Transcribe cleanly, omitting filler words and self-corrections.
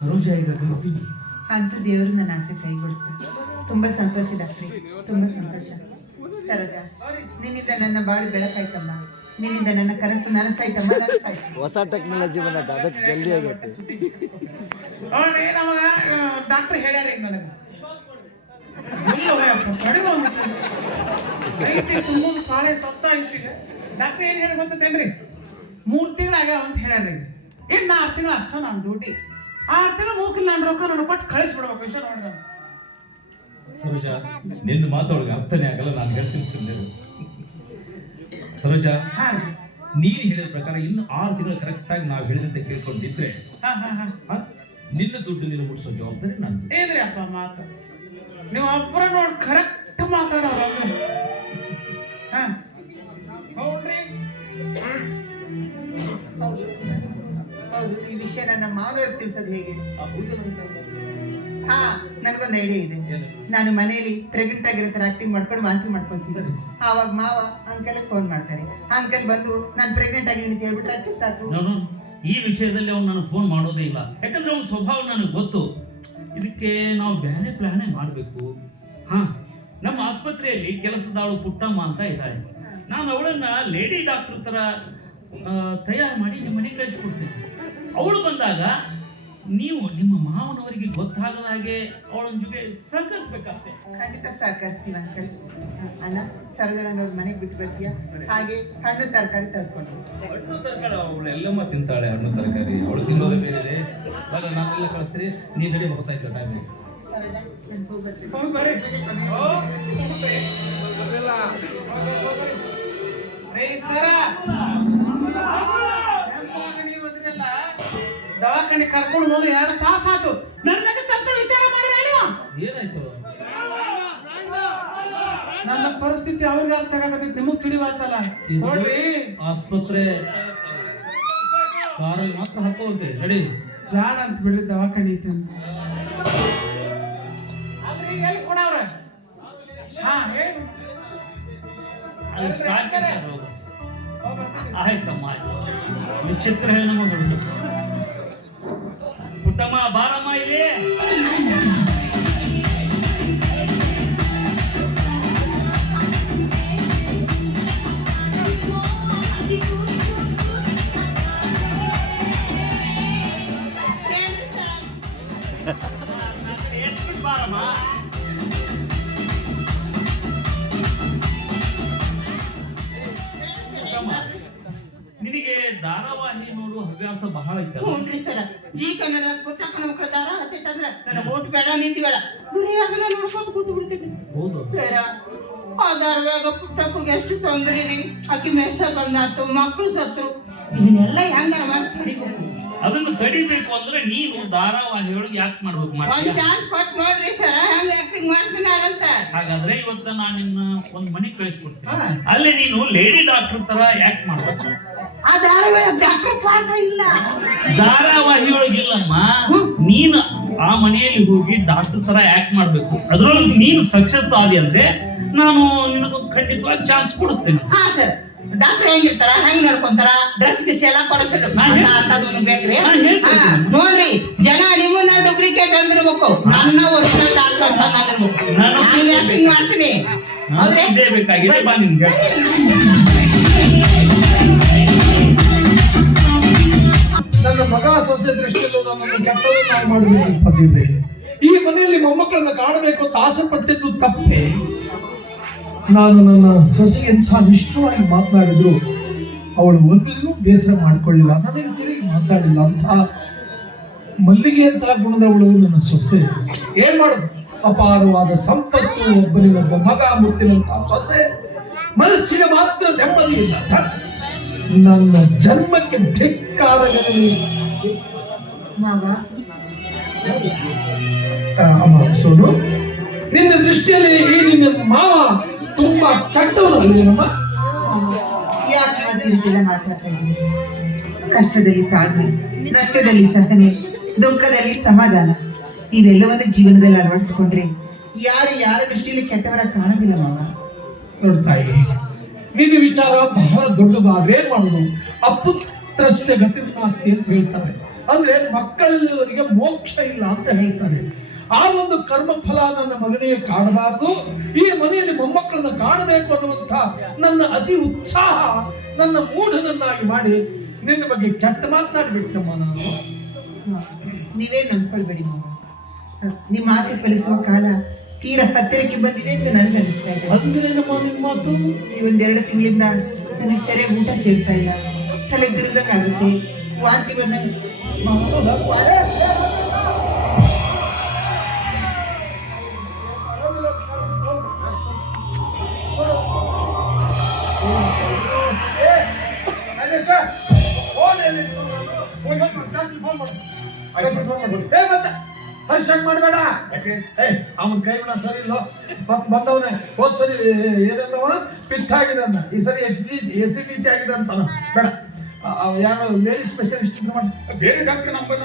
ಸರೋಜ ಈಗ ಗರ್ಭಿಣಿ ಅಂತ ದೇವರು ನನ್ನ ಆಸೆ ಕೈಗೊಳಿಸ್ತಾರೆ. ತುಂಬಾ ಸಂತೋಷ ಡಾಕ್ಟ್ರಿ, ತುಂಬಾ ಸಂತೋಷ. ಸರೋಜ, ನಿನ್ನಿಂದ ನನ್ನ ಬಾಳು ಬೆಳಕಾಯ್ತಮ್ಮ, ನಿನ್ನಿಂದ ನನ್ನ ಕನಸು ನನಸಾಯ್ತಮ್ಮ. ಹೊಸ ಟೆಕ್ನಾಲಜಿ ಬಂದಟ ಅದಕ್ಕೆ ಜಲ್ದಿ ಆಗೈತೆ. ನಮಗ ಡಾಕ್ಟರ್ ಹೇಳ್ಯಾರ ನನಗೆ ಪಾಳೆ ಸತ್ತ ಐತಿದೆ. ಡಾಕ್ಟರ್ ಏನ್ ಹೇಳಿ ಗೊತ್ತೇನ್ರಿ, 3 ತಿಂಗಳಾಗ ಅಂತ ಹೇಳ್ಯಾರ. ಇನ್ನು 6 ತಿಂಗಳು ಅಷ್ಟ ನಾನು ಡ್ಯೂಟಿ. 6 ತಿಂಗಳು ಮೂಕಿಲ್ಲ ನಾನು ರೊಕ್ಕ ನಾನು ಕೊಟ್ಟು ಕಳಿಸ್ಬಿಡ್ಬೇಕು ವಿಷಯ ನೋಡಿದ. ಸರೋಜ, ನಿನ್ನ ಮಾತೊಳಗೆ ಅರ್ಥನೇ ಆಗಲ್ಲ, ನಾನು ಹೇಳ್ತೀನಿ ಸುಮ್ಮನೆ. ಸರೋಜ, ನೀನು ಹೇಳಿದ ಪ್ರಕಾರ ಇನ್ನು 6 ತಿಂಗಳು ಕರೆಕ್ಟ್ ಆಗಿ ನಾವು ಹೇಳಿದಂತೆ ಕೇಳ್ಕೊಂಡಿದ್ರೆ ನಿನ್ನ ದುಡ್ಡು ನೀನು ಮುಟ್ಸೋ ಜವಾಬ್ದಾರಿ ನಂದು. ಏನ್ರಿ ಅಪ್ಪ ಮಾತು, ನೀವು ಒಬ್ಬರ ನೋಡಿ ಕರೆಕ್ಟ್ ಮಾತಾಡೋರು. ಹೌದ್ರಿ, ಹೌದು. ಈ ವಿಷಯ ನನ್ನ ಮಾವನವ್ರಿಗೆ ತಿಳಿಸೋದು ಹೇಗೆ? ಹಾ, ನನಗೊಂದು ಐಡಿಯಾ ಇದೆ. ನಾನು ಮನೆಯಲ್ಲಿ ಪ್ರೆಗ್ನೆಂಟ್ ಆಗಿರೋ ತರ ಆಕ್ಟಿಂಗ್ ಮಾಡ್ಕೊಂಡು ವಾಂತಿ ಮಾಡ್ಕೊಳ್ತೀನಿ. ಆವಾಗ ಮಾವ ಅಂಕಲ್ ಫೋನ್ ಮಾಡ್ತಾರೆ. ಅಂಕಲ್ ಬಂದು ನಾನು ಪ್ರೆಗ್ನೆಂಟ್ ಆಗಿದ್ದೀನಿ ಅಂತ ಹೇಳ್ಬಿಟ್ರೆ ಅಷ್ಟೇ ಸಾಕು. ಈ ವಿಷಯದಲ್ಲಿ ಅವ್ನು ನನಗೆ ಫೋನ್ ಮಾಡೋದೇ ಇಲ್ಲ, ಯಾಕಂದ್ರೆ ಅವ್ನ ಸ್ವಭಾವ ನನಗೆ ಗೊತ್ತು. ಇದಕ್ಕೆ ನಾವು ಬೇರೆ ಪ್ಲಾನೇ ಮಾಡಬೇಕು. ಹಾ, ನಮ್ಮ ಆಸ್ಪತ್ರೆಯಲ್ಲಿ ಕೆಲಸದಾಳು ಪುಟ್ಟಮ್ಮ ಅಂತ ಇದ್ದಾಳೆ. ನಾನು ಅವಳನ್ನ ಲೇಡಿ ಡಾಕ್ಟರ್ ತರ ತಯಾರು ಮಾಡಿ ನಿಮ್ಮ ಮನೆಗೆ ಕಳಿಸ್ಕೊಡ್ತೇನೆ. ಅವಳು ಬಂದಾಗ ನೀವು ನಿಮ್ಮ ಮಾವನವರಿಗೆ ಗೊತ್ತಾಗದ ಹಾಗೆ ಅವಳನ್ನ ಜೊತೆ ಸಹಕರಿಸ್ಬೇಕಷ್ಟೇ. ಖಂಡಿತ ಸಹಕರಿಸ್ತೀವಿ ಅಂಕಲ್. ಅಣ್ಣ, ಸರೋಜನವ್ರ ಮನೆಗೆ ಬಿಟ್ಟು ಬರ್ತೀಯಾ? ಹಾಗೆ ಹಣ್ಣು ತರಕಾರಿ ತರ್ಕೊಂಡು. ಹಣ್ಣು ತರಕಾರಿ ಅವಳು ಎಲ್ಲಮ್ಮ ತಿಂತಾಳೆ. ಹಣ್ಣು ತರಕಾರಿ ಅವಳು ತಿನ್ನೋದೇ ಬೇರೆ ಇದೆ. ನಾನೆಲ್ಲ ಕಳಿಸ್ತೀರಿ, ನೀನು ನಡಿ ಹೋಗ್ತಾ ಇದ್ದ ಟೈಮ್. ಸರೋಜ, ನಾನು ಹೋಗ್ಬರ್ತೀನಿ. ದವಾಖಾನೆ ಕರ್ಕೊಂಡು ಹೋದ 2 ತಾಸಾತು. ನನ್ನ ಬಗ್ಗೆ ಸ್ವಲ್ಪ ವಿಚಾರ ಮಾಡಿ. ಏನಾಯ್ತು? ನನ್ನ ಪರಿಸ್ಥಿತಿ ಅವ್ರಿಗೆ ಅರ್ಥ ಆಗಬೇಕು, ನಿಮಗ್ ತಿಳಿವಾತಲ್ಲ. ನೋಡ್ರಿ, ಆಸ್ಪತ್ರೆ ಕಾರಲ್ಲಿ ಮಾತ್ರ ಹಾಕೋತೆ ನಡಿ. ಬ್ಯಾಡ ಅಂತ ಬಿಡ್ರಿ, ದವಾಖಾನೆ ಐತೆ ಅಂತ. ಆದ್ರೆ ಈಗ ಎಲ್ಲಿ ಕೊಡವ್ರ? ಹಾ, ಹೇಳಿ. ಆಯ್ತಮ್ಮ, ಆಯ್ತು. ವಿಚಿತ್ರ ನಮಗಳು. ಪುಟ್ಟಮ್ಮ ಬಾರಮ್ಮ ಇಲ್ಲಿ. ಬಾರಮ್ಮ. ನಿನಗೆ ಧಾರಾವಾಹಿ ನೋಡುವ ಹವ್ಯಾಸ ಬಹಳ ಇತ್ತು. ಹ್ಞೂ ಸರ. ಜೀ ಕನ್ನಡ ಪುಸ್ತಕ ಮಕ್ಕಳ ದಾರ ಹತ್ತೈತಂದ್ರೆ ನನ್ನ ಓಟ್ ಬೇಡ, ನಿಂತಿ ಬೇಡ, ಗುರಿಯಾಗಲ್ಲ ನೋಡ್ಕೊಂಡು ಕೂತು ಬಿಡ್ತೀನಿ. ಹೌದು ಸರ, ಆ ಧಾರವಾಗ ಪುಟ್ಟಕ್ಕಿಗೆ ಎಷ್ಟು ತೊಂದ್ರೆ ರೀ. ಆಕಿ ಮೆಸ ಬಂದಾತು, ಮಕ್ಕಳು ಸತ್ರು. ಇದನ್ನೆಲ್ಲ ಹೆಂಗ ತಡಿಬೇಕು? ಅದನ್ನು ತಡಿಬೇಕು ಅಂದ್ರೆ ನೀನು ಧಾರಾವಾಹಿಯೊಳಗೆ ಯಾಕೆ ಮಾಡ್ಬೇಕು? ಒಂದ್ ಚಾನ್ಸ್ ಕೊಟ್ಟು ನೋಡ್ರಿ ಸರ, ಹೆಂಗ ಆಕ್ಟಿಂಗ್ ಮಾಡ್ತೀನಾರಂತ. ಹಾಗಾದ್ರೆ ಇವತ್ತ ನಾನು ನಿನ್ನ ಒಂದ್ ಮನೆಗೆ ಕಳಿಸ್ಕೊಡ್ತೀನಿ. ಅಲ್ಲಿ ನೀನು ಲೇಡಿ ಡಾಕ್ಟರ್ ತರ ಯಾಕೆ ಮಾಡ್ಬೇಕು? ಆ ಧಾರಾವಾಹಿ ಡಾಕ್ಟರ್ ಪಾತ್ರ ಇಲ್ಲ. ಧಾರಾವಾಹಿಯೊಳಗಿಲ್ಲಮ್ಮ, ನೀನು ಆ ಮನೆಯಲ್ಲಿ ಹೋಗಿ ಡಾಕ್ಟರ್ ತರ ಯಾಕೆ ಮಾಡ್ಬೇಕು. ಅದ್ರೊಳಗೆ ನೀನು ಸಕ್ಸಸ್ ಆದಿ ಅಂದ್ರೆ ನಾನು ನಿನಗೂ ಖಂಡಿತವಾಗಿ ಚಾನ್ಸ್ ಕೊಡಿಸ್ತೇನೆ. ಹಾ ಸರ್, ಡಾಕ್ಟರ್ ಹೆಂಗಿರ್ತಾರ, ಹೆಂಗ್ ನೋಡ್ಕೊಂತಾರ, ಡ್ರೆಸ್ ಗಿಸ್ ಎಲ್ಲ ಕೊಡಿಸ್ಬೇಕು ಬೇಕ್ರಿ. ನೋಡ್ರಿ, ಜನ ನಿಮ್ಮನ್ನ ಡೂಪ್ಲಿಕೇಟ್ ಅಂದಿರ್ಬೇಕು, ನನ್ನ ಒರಿಜಿನಲ್ ಡಾಕ್ಟರ್ ಅಂತ ಅಂದಿರ್ಬೇಕು. ನಾನು ಆಕ್ಟಿಂಗ್ ಮಾಡ್ತೀನಿ. ಇದೇ ಬೇಕಾಗಿದೆ, ಬಾ ನಿನ್ಗೆ. ನನ್ನ ಮಗ ಸೊಸೆ ದೃಷ್ಟಿಯಲ್ಲೂ ನನ್ನನ್ನು ಕೆಟ್ಟದನ್ನಾಗಿ ಮಾಡಬೇಕು ಬಂದಿದ್ದೆ. ಈ ಮನೆಯಲ್ಲಿ ಮೊಮ್ಮಕ್ಕಳನ್ನ ಕಾಣಬೇಕು ಅಂತ ಆಸೆ ಪಟ್ಟಿದ್ದು ತಪ್ಪೆ. ನಾನು ನನ್ನ ಸೊಸೆಗೆ ಎಂಥ ನಿಷ್ಠವಾಗಿ ಮಾತನಾಡಿದ್ರು ಅವಳು ಒಂದಿಗೂ ಬೇಸರ ಮಾಡಿಕೊಳ್ಳಿಲ್ಲ, ನನಗೆ ತಿರುಗಿ ಮಾತಾಡಿಲ್ಲ. ಅಂತ ಮಲ್ಲಿಗೆ ಅಂತ ಗುಣದವಳು ನನ್ನ ಸೊಸೆ. ಏನ್ ಮಾಡೋದು, ಅಪಾರವಾದ ಸಂಪತ್ತು, ಒಬ್ಬನಿಗೊಬ್ಬ ಮಗ, ಮುಟ್ಟಿನಂತ ಸೊಸೆ. ಮನಸ್ಸಿಗೆ ಮಾತ್ರ ನೆಮ್ಮದಿ ಇಲ್ಲ. ನನ್ನ ಜನ್ಮಕ್ಕೆ ಧಿಕ್ಕಾರ. ಅಮ್ಮ ಸೋನು, ನಿನ್ನ ದೃಷ್ಟಿಯಲ್ಲಿ ಈ ನಿನ್ನ ಮಾವ ತುಂಬಾ ಕೆಟ್ಟವನಲ್ಲೇನಮ್ಮ? ಯಾಕೆ ಇವತ್ತಿರಿಗೆಲ್ಲ ಮಾತಾಡ್ತಾ ಇದ್ದೀನಿ? ಕಷ್ಟದಲ್ಲಿ ತಾಳ್ಮೆ, ನಷ್ಟದಲ್ಲಿ ಸಹನೆ, ದುಃಖದಲ್ಲಿ ಸಮಾಧಾನ, ಇವೆಲ್ಲವನ್ನು ಜೀವನದಲ್ಲಿ ಅಳವಡಿಸ್ಕೊಂಡ್ರೆ ಯಾರು ಯಾರ ದೃಷ್ಟಿಯಲ್ಲಿ ಕೆಟ್ಟವರ ಕಾಣೋದಿಲ್ಲ ಮಾವ. ನೋಡ್ತಾಯಿ, ನಿನ್ನ ವಿಚಾರ ಬಹಳ ದೊಡ್ಡದಾದ್ರೆ ಏನ್ ಮಾಡೋದು? ಅಪುತ್ರಸ್ಯ ಗತಿ ನಾಸ್ತಿ ಅಂತ ಹೇಳ್ತಾರೆ. ಅಂದ್ರೆ ಮಕ್ಕಳಲ್ಲಿವರಿಗೆ ಮೋಕ್ಷ ಇಲ್ಲ ಅಂತ ಹೇಳ್ತಾರೆ. ಆ ಒಂದು ಕರ್ಮ ಫಲ ನನ್ನ ಮಗನಿಗೆ ಕಾಣಬಾರದು, ಈ ಮನೆಯಲ್ಲಿ ಮೊಮ್ಮಕ್ಕಳನ್ನ ಕಾಣಬೇಕು ಅನ್ನುವಂಥ ನನ್ನ ಅತಿ ಉತ್ಸಾಹ ನನ್ನ ಮೂಢನನ್ನಾಗಿ ಮಾಡಿ ನಿನ್ನ ಬಗ್ಗೆ ಕೆಟ್ಟ ಮಾತನಾಡ್ಬಿಟ್ಟಮ್ಮ ನಾನು. ನೀವೇ ನಂಬ್ಕೊಳ್ಬೇಡಿ ಮಾವ. ನಿಮ್ಮ ಆಸೆ ಫಲಿಸುವ ಕಾಲ ತೀರಾ ಹತ್ತಿರಕ್ಕೆ ಬಂದಿದೆ ಅಂತ ನನಗೆ ಅನಿಸ್ತಾ ಇದೆ. ಅಂದ್ರೆ ನಮ್ಮ ನಿನ್ನ ಮಾತು ಈ ಒಂದೆರಡು ತಿಂಗಳಿಂದ ನನಗೆ ಸರಿಯಾಗಿ ಊಟ ಸೇರ್ತಾ ಇಲ್ಲ, ತಲೆ ತಿರುದಂಗೆ ಆಗುತ್ತೆ, ವಾಂತಿ ಬಂದಂಗೆ. ಮಾಡಬೇಡ, ಅವನ ಕೈ ಗುಣ ಸರಿ ಇಲ್ಲ. ಮತ್ ಬಂದವನೇ ಹೋದ್ ಸರಿ ಏನಂದವ ಪಿತ್ತ ಆಗಿದೆ ಅಂದ, ಈ ಸರಿ ಎಸಿಡಿಟಿ ಆಗಿದೆ ಅಂತಾನ. ಬೇಡ, ಯಾರೋ ಲೇಡಿ ಸ್ಪೆಷಲಿಸ್ಟ್ ಮಾಡಿ ಬೇರೆ ಡಾಕ್ಟರ್ ನಂಬರ್